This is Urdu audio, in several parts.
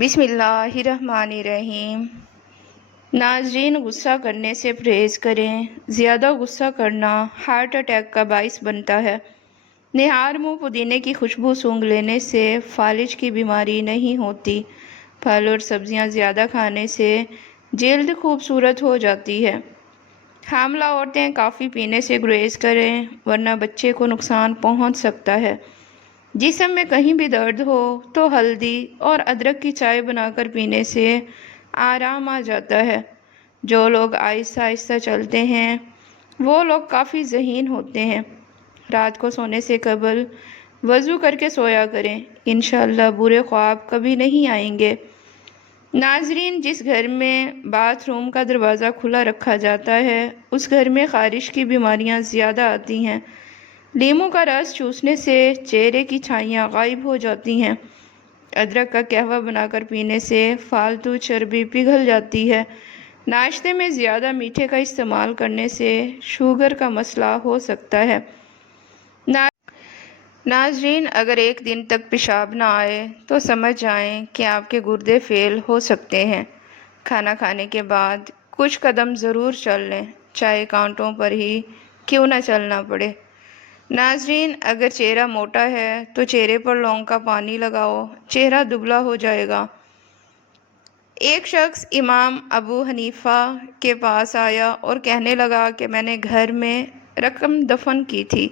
بسم اللہ الرحمن الرحیم۔ ناظرین، غصہ کرنے سے پرہیز کریں۔ زیادہ غصہ کرنا ہارٹ اٹیک کا باعث بنتا ہے۔ نہار منہ پودینے کی خوشبو سونگھ لینے سے فالج کی بیماری نہیں ہوتی۔ پھل اور سبزیاں زیادہ کھانے سے جلد خوبصورت ہو جاتی ہے۔ حاملہ عورتیں کافی پینے سے گریز کریں ورنہ بچے کو نقصان پہنچ سکتا ہے۔ جسم میں کہیں بھی درد ہو تو ہلدی اور ادرک کی چائے بنا کر پینے سے آرام آ جاتا ہے۔ جو لوگ آہستہ آہستہ چلتے ہیں وہ لوگ کافی ذہین ہوتے ہیں۔ رات کو سونے سے قبل وضو کر کے سویا کریں، انشاءاللہ برے خواب کبھی نہیں آئیں گے۔ ناظرین، جس گھر میں باتھ روم کا دروازہ کھلا رکھا جاتا ہے اس گھر میں خارش کی بیماریاں زیادہ آتی ہیں۔ لیموں کا رس چوسنے سے چہرے کی چھائیاں غائب ہو جاتی ہیں۔ ادرک کا قہوہ بنا کر پینے سے فالتو چربی پگھل جاتی ہے۔ ناشتے میں زیادہ میٹھے کا استعمال کرنے سے شوگر کا مسئلہ ہو سکتا ہے۔ ناظرین، اگر ایک دن تک پیشاب نہ آئے تو سمجھ جائیں کہ آپ کے گردے فیل ہو سکتے ہیں۔ کھانا کھانے کے بعد کچھ قدم ضرور چل لیں، چاہے کانٹوں پر ہی کیوں نہ چلنا پڑے۔ ناظرین، اگر چہرہ موٹا ہے تو چہرے پر لونگ کا پانی لگاؤ، چہرہ دبلا ہو جائے گا۔ ایک شخص امام ابو حنیفہ کے پاس آیا اور کہنے لگا کہ میں نے گھر میں رقم دفن کی تھی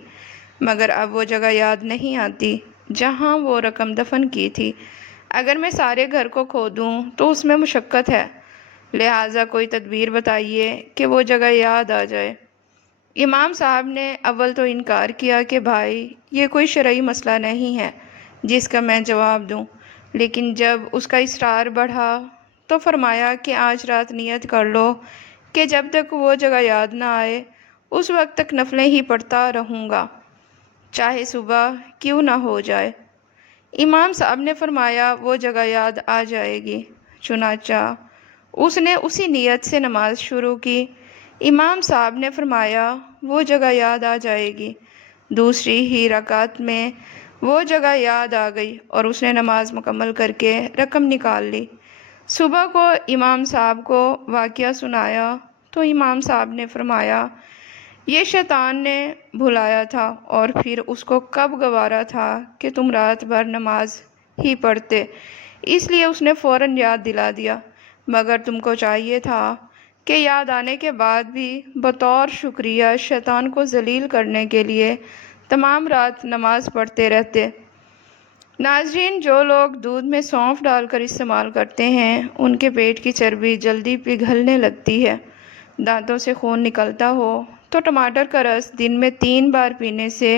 مگر اب وہ جگہ یاد نہیں آتی جہاں وہ رقم دفن کی تھی۔ اگر میں سارے گھر کو کھودوں تو اس میں مشقت ہے، لہٰذا کوئی تدبیر بتائیے کہ وہ جگہ یاد آ جائے۔ امام صاحب نے اول تو انکار کیا کہ بھائی یہ کوئی شرعی مسئلہ نہیں ہے جس کا میں جواب دوں، لیکن جب اس کا اصرار بڑھا تو فرمایا کہ آج رات نیت کر لو کہ جب تک وہ جگہ یاد نہ آئے اس وقت تک نفلیں ہی پڑھتا رہوں گا، چاہے صبح کیوں نہ ہو جائے۔ امام صاحب نے فرمایا وہ جگہ یاد آ جائے گی۔ چنانچہ اس نے اسی نیت سے نماز شروع کی۔ امام صاحب نے فرمایا وہ جگہ یاد آ جائے گی۔ دوسری ہی رکعت میں وہ جگہ یاد آ گئی اور اس نے نماز مکمل کر کے رقم نکال لی۔ صبح کو امام صاحب کو واقعہ سنایا تو امام صاحب نے فرمایا یہ شیطان نے بھلایا تھا اور پھر اس کو کب گوارا تھا کہ تم رات بھر نماز ہی پڑھتے، اس لیے اس نے فوراً یاد دلا دیا، مگر تم کو چاہیے تھا کہ یاد آنے کے بعد بھی بطور شکریہ شیطان کو ذلیل کرنے کے لیے تمام رات نماز پڑھتے رہتے۔ ناظرین، جو لوگ دودھ میں سونف ڈال کر استعمال کرتے ہیں ان کے پیٹ کی چربی جلدی پگھلنے لگتی ہے۔ دانتوں سے خون نکلتا ہو تو ٹماٹر کا رس دن میں 3 بار پینے سے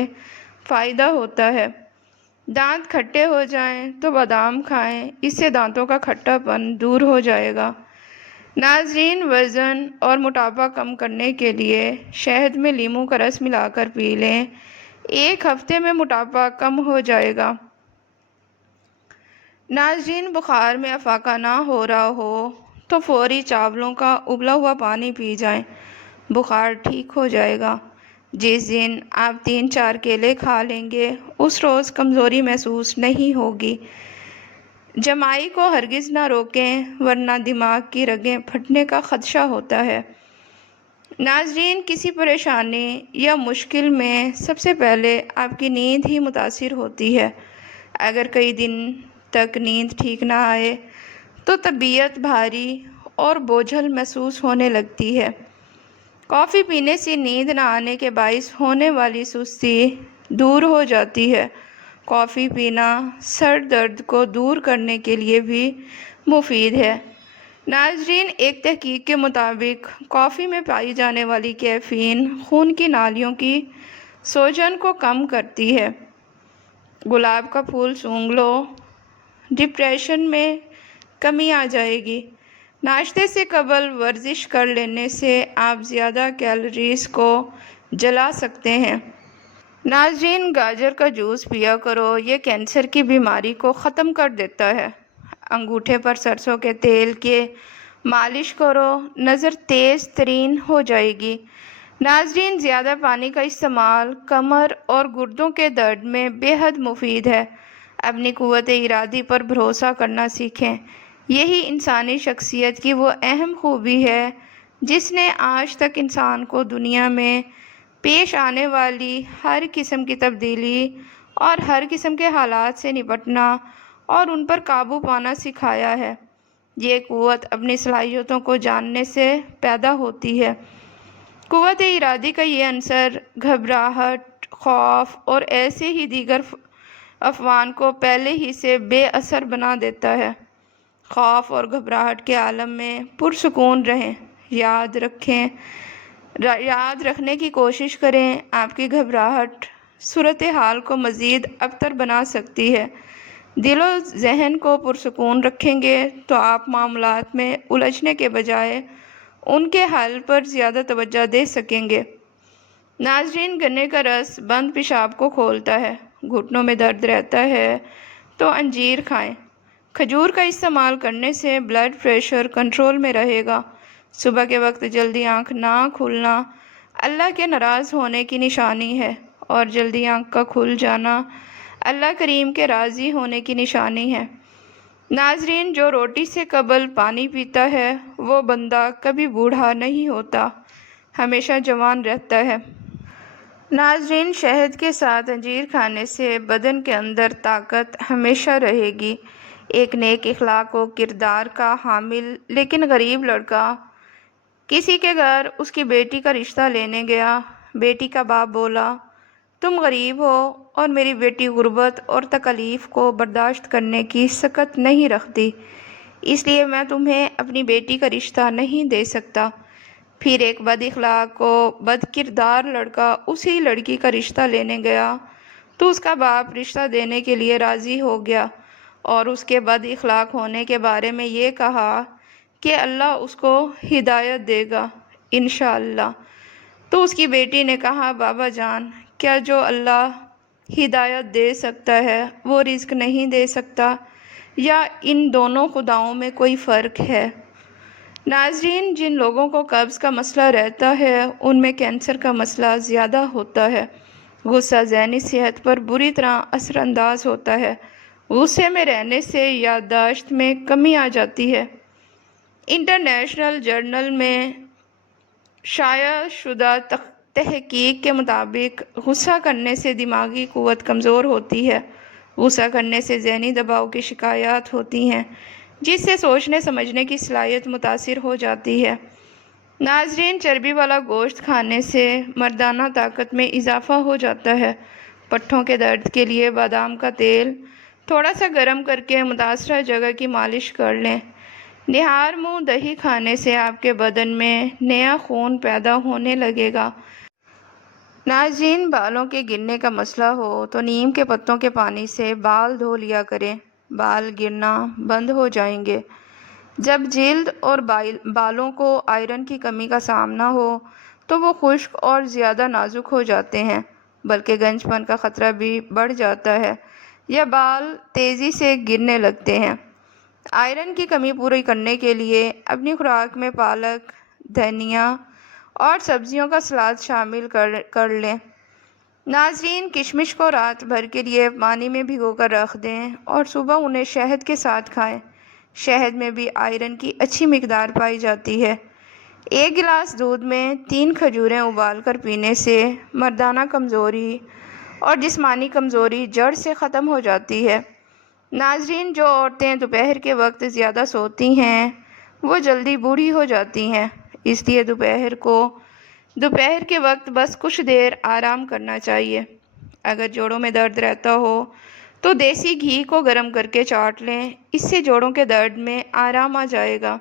فائدہ ہوتا ہے۔ دانت کھٹے ہو جائیں تو بادام کھائیں، اس سے دانتوں کا کھٹا پن دور ہو جائے گا۔ ناظرین، وزن اور موٹاپا کم کرنے کے لیے شہد میں لیموں کا رس ملا کر پی لیں، 1 ہفتے میں موٹاپا کم ہو جائے گا۔ ناظرین، بخار میں افاقہ نہ ہو رہا ہو تو فوری چاولوں کا ابلا ہوا پانی پی جائیں، بخار ٹھیک ہو جائے گا۔ جس دن آپ 3-4 کیلے کھا لیں گے اس روز کمزوری محسوس نہیں ہوگی۔ جمائی کو ہرگز نہ روکیں ورنہ دماغ کی رگیں پھٹنے کا خدشہ ہوتا ہے۔ ناظرین، کسی پریشانی یا مشکل میں سب سے پہلے آپ کی نیند ہی متاثر ہوتی ہے۔ اگر کئی دن تک نیند ٹھیک نہ آئے تو طبیعت بھاری اور بوجھل محسوس ہونے لگتی ہے۔ کافی پینے سے نیند نہ آنے کے باعث ہونے والی سستی دور ہو جاتی ہے۔ کافی پینا سر درد کو دور کرنے کے لیے بھی مفید ہے۔ ناظرین، ایک تحقیق کے مطابق کافی میں پائی جانے والی کیفین خون کی نالیوں کی سوجن کو کم کرتی ہے۔ گلاب کا پھول سونگھ لو، ڈپریشن میں کمی آ جائے گی۔ ناشتے سے قبل ورزش کر لینے سے آپ زیادہ کیلوریز کو جلا سکتے ہیں۔ ناظرین، گاجر کا جوس پیا کرو، یہ کینسر کی بیماری کو ختم کر دیتا ہے۔ انگوٹھے پر سرسوں کے تیل کے مالش کرو، نظر تیز ترین ہو جائے گی۔ ناظرین، زیادہ پانی کا استعمال کمر اور گردوں کے درد میں بے حد مفید ہے۔ اپنی قوت ارادی پر بھروسہ کرنا سیکھیں۔ یہی انسانی شخصیت کی وہ اہم خوبی ہے جس نے آج تک انسان کو دنیا میں پیش آنے والی ہر قسم کی تبدیلی اور ہر قسم کے حالات سے نپٹنا اور ان پر قابو پانا سکھایا ہے۔ یہ قوت اپنی صلاحیتوں کو جاننے سے پیدا ہوتی ہے۔ قوت ارادی کا یہ عنصر گھبراہٹ، خوف اور ایسے ہی دیگر افعال کو پہلے ہی سے بے اثر بنا دیتا ہے۔ خوف اور گھبراہٹ کے عالم میں پرسکون رہیں۔ یاد رکھنے کی کوشش کریں، آپ کی گھبراہٹ صورتحال کو مزید ابتر بنا سکتی ہے۔ دل و ذہن کو پرسکون رکھیں گے تو آپ معاملات میں الجھنے کے بجائے ان کے حل پر زیادہ توجہ دے سکیں گے۔ ناظرین، گنے کا رس بند پیشاب کو کھولتا ہے۔ گھٹنوں میں درد رہتا ہے تو انجیر کھائیں۔ کھجور کا استعمال کرنے سے بلڈ پریشر کنٹرول میں رہے گا۔ صبح کے وقت جلدی آنکھ نہ کھلنا اللہ کے ناراض ہونے کی نشانی ہے، اور جلدی آنکھ کا کھل جانا اللہ کریم کے راضی ہونے کی نشانی ہے۔ ناظرین، جو روٹی سے قبل پانی پیتا ہے وہ بندہ کبھی بوڑھا نہیں ہوتا، ہمیشہ جوان رہتا ہے۔ ناظرین، شہد کے ساتھ انجیر کھانے سے بدن کے اندر طاقت ہمیشہ رہے گی۔ ایک نیک اخلاق و کردار کا حامل لیکن غریب لڑکا کسی کے گھر اس کی بیٹی کا رشتہ لینے گیا۔ بیٹی کا باپ بولا، تم غریب ہو اور میری بیٹی غربت اور تکلیف کو برداشت کرنے کی سکت نہیں رکھتی، اس لیے میں تمہیں اپنی بیٹی کا رشتہ نہیں دے سکتا۔ پھر ایک بد اخلاق و بد کردار لڑکا اسی لڑکی کا رشتہ لینے گیا تو اس کا باپ رشتہ دینے کے لیے راضی ہو گیا اور اس کے بد اخلاق ہونے کے بارے میں یہ کہا کہ اللہ اس کو ہدایت دے گا انشاءاللہ۔ تو اس کی بیٹی نے کہا، بابا جان، کیا جو اللہ ہدایت دے سکتا ہے وہ رزق نہیں دے سکتا، یا ان دونوں خداؤں میں کوئی فرق ہے؟ ناظرین، جن لوگوں کو قبض کا مسئلہ رہتا ہے ان میں کینسر کا مسئلہ زیادہ ہوتا ہے۔ غصہ ذہنی صحت پر بری طرح اثر انداز ہوتا ہے۔ غصے میں رہنے سے یادداشت میں کمی آ جاتی ہے۔ انٹرنیشنل جرنل میں شائع شدہ تحقیق کے مطابق غصہ کرنے سے دماغی قوت کمزور ہوتی ہے۔ غصہ کرنے سے ذہنی دباؤ کی شکایات ہوتی ہیں جس سے سوچنے سمجھنے کی صلاحیت متاثر ہو جاتی ہے۔ ناظرین، چربی والا گوشت کھانے سے مردانہ طاقت میں اضافہ ہو جاتا ہے۔ پٹھوں کے درد کے لیے بادام کا تیل تھوڑا سا گرم کر کے متاثرہ جگہ کی مالش کر لیں۔ نہار منہ دہی کھانے سے آپ کے بدن میں نیا خون پیدا ہونے لگے گا۔ ناظرین، بالوں کے گرنے کا مسئلہ ہو تو نیم کے پتوں کے پانی سے بال دھو لیا کریں، بال گرنا بند ہو جائیں گے۔ جب جلد اور بالوں کو آئرن کی کمی کا سامنا ہو تو وہ خشک اور زیادہ نازک ہو جاتے ہیں، بلکہ گنج پن کا خطرہ بھی بڑھ جاتا ہے یا بال تیزی سے گرنے لگتے ہیں۔ آئرن کی کمی پوری کرنے کے لیے اپنی خوراک میں پالک، دھنیا اور سبزیوں کا سلاد شامل کر لیں۔ ناظرین، کشمش کو رات بھر کے لیے پانی میں بھگو کر رکھ دیں اور صبح انہیں شہد کے ساتھ کھائیں۔ شہد میں بھی آئرن کی اچھی مقدار پائی جاتی ہے۔ ایک گلاس دودھ میں 3 کھجوریں ابال کر پینے سے مردانہ کمزوری اور جسمانی کمزوری جڑ سے ختم ہو جاتی ہے۔ ناظرین، جو عورتیں دوپہر کے وقت زیادہ سوتی ہیں وہ جلدی بوڑھی ہو جاتی ہیں، اس لیے دوپہر کے وقت بس کچھ دیر آرام کرنا چاہیے۔ اگر جوڑوں میں درد رہتا ہو تو دیسی گھی کو گرم کر کے چاٹ لیں، اس سے جوڑوں کے درد میں آرام آ جائے گا۔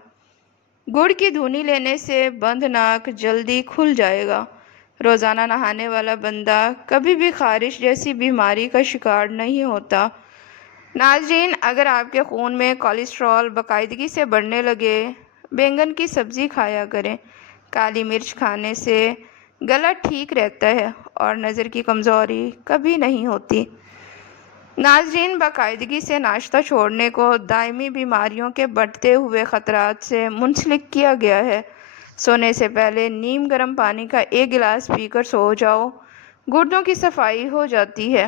گڑ کی دھونی لینے سے بند ناک جلدی کھل جائے گا۔ روزانہ نہانے والا بندہ کبھی بھی خارش جیسی بیماری کا شکار نہیں ہوتا۔ ناظرین، اگر آپ کے خون میں کولیسٹرول باقاعدگی سے بڑھنے لگے، بینگن کی سبزی کھایا کریں۔ کالی مرچ کھانے سے گلا ٹھیک رہتا ہے اور نظر کی کمزوری کبھی نہیں ہوتی۔ ناظرین، باقاعدگی سے ناشتہ چھوڑنے کو دائمی بیماریوں کے بڑھتے ہوئے خطرات سے منسلک کیا گیا ہے۔ سونے سے پہلے نیم گرم پانی کا 1 گلاس پی کر سو جاؤ، گردوں کی صفائی ہو جاتی ہے۔